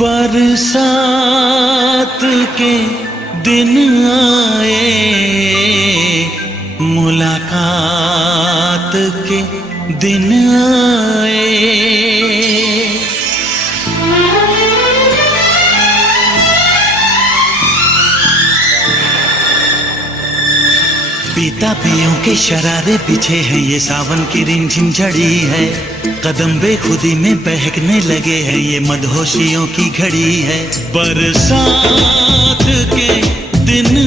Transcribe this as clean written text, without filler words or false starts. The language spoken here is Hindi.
बरसात के दिन आए, मुलाकात के दिन आए। पीता पियों के शरारे पीछे हैं, ये सावन की रिमझिम झड़ी है। कदम बेखुदी में बहकने लगे हैं, ये मदहोशियों की घड़ी है। बरसात के दिन